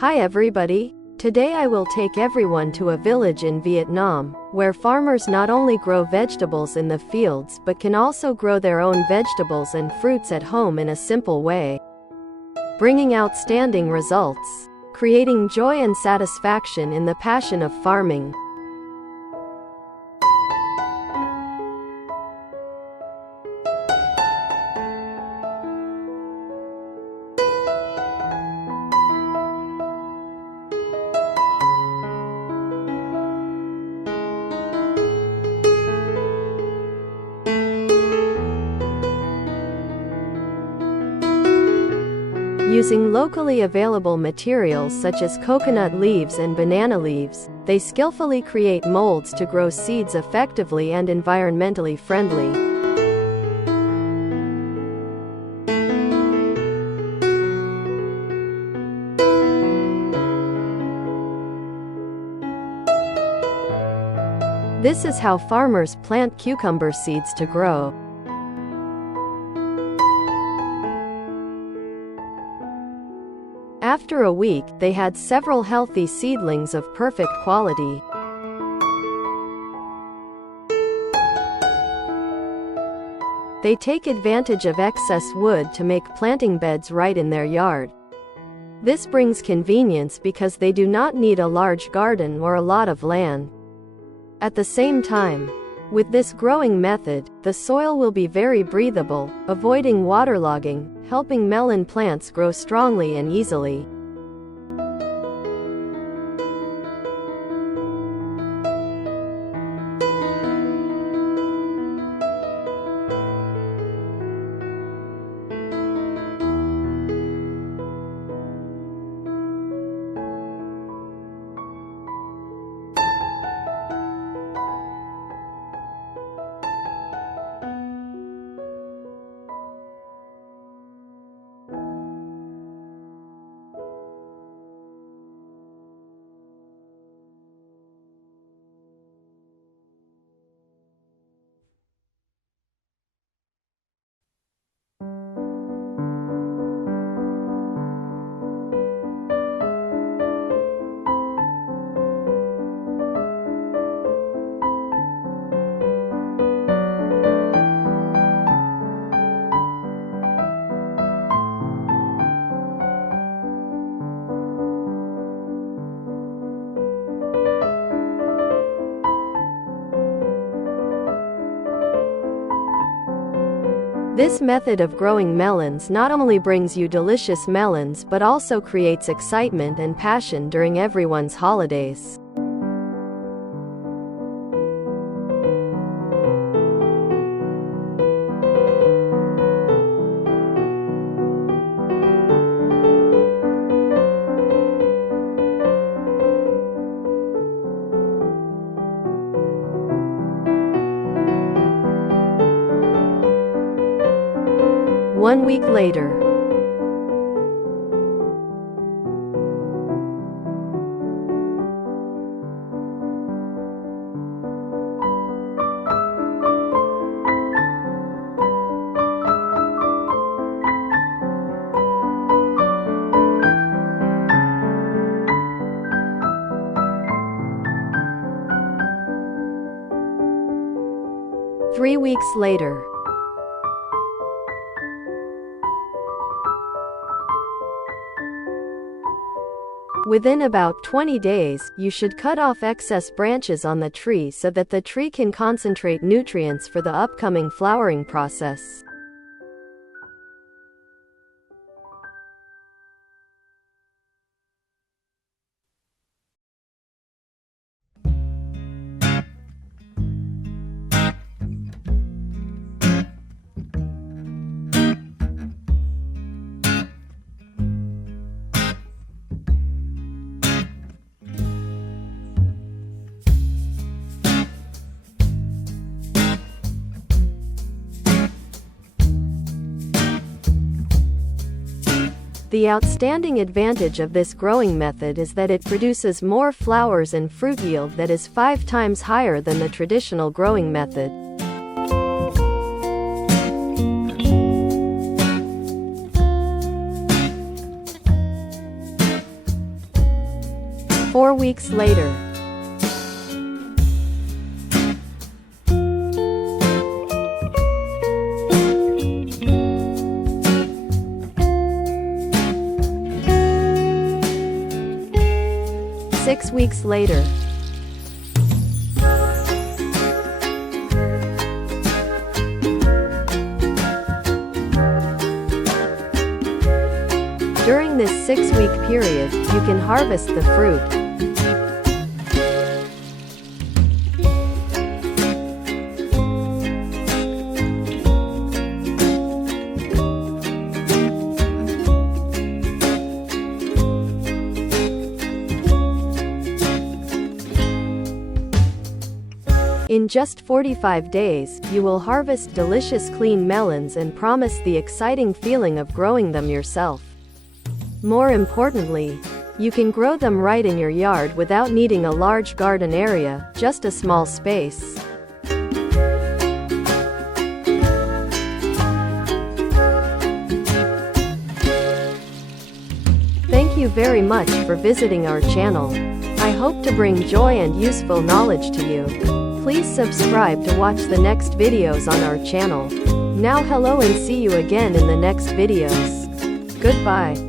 Hi everybody. Today I will take everyone to a village in Vietnam, where farmers not only grow vegetables in the fields but can also grow their own vegetables and fruits at home in a simple way, bringing outstanding results, creating joy and satisfaction in the passion of farming. Using locally available materials such as coconut leaves and banana leaves, they skillfully create molds to grow seeds effectively and environmentally friendly. This is how farmers plant cucumber seeds to grow. After a week, they had several healthy seedlings of perfect quality. They take advantage of excess wood to make planting beds right in their yard. This brings convenience because they do not need a large garden or a lot of land. At the same time, with this growing method, the soil will be very breathable, avoiding waterlogging, helping melon plants grow strongly and easily. This method of growing melons not only brings you delicious melons but also creates excitement and passion during everyone's holidays. One week later. Three weeks later. Within about 20 days, you should cut off excess branches on the tree so that the tree can concentrate nutrients for the upcoming flowering process. The outstanding advantage of this growing method is that it produces more flowers and fruit yield that is 5 times higher than the traditional growing method. weeks later. Six weeks later. During this 6-week period, you can harvest the fruit. In just 45 days, you will harvest delicious clean melons and promise the exciting feeling of growing them yourself. More importantly, you can grow them right in your yard without needing a large garden area, just a small space. Thank you very much for visiting our channel. I hope to bring joy and useful knowledge to you. Please subscribe to watch the next videos on our channel. Now hello and see you again in the next videos. Goodbye.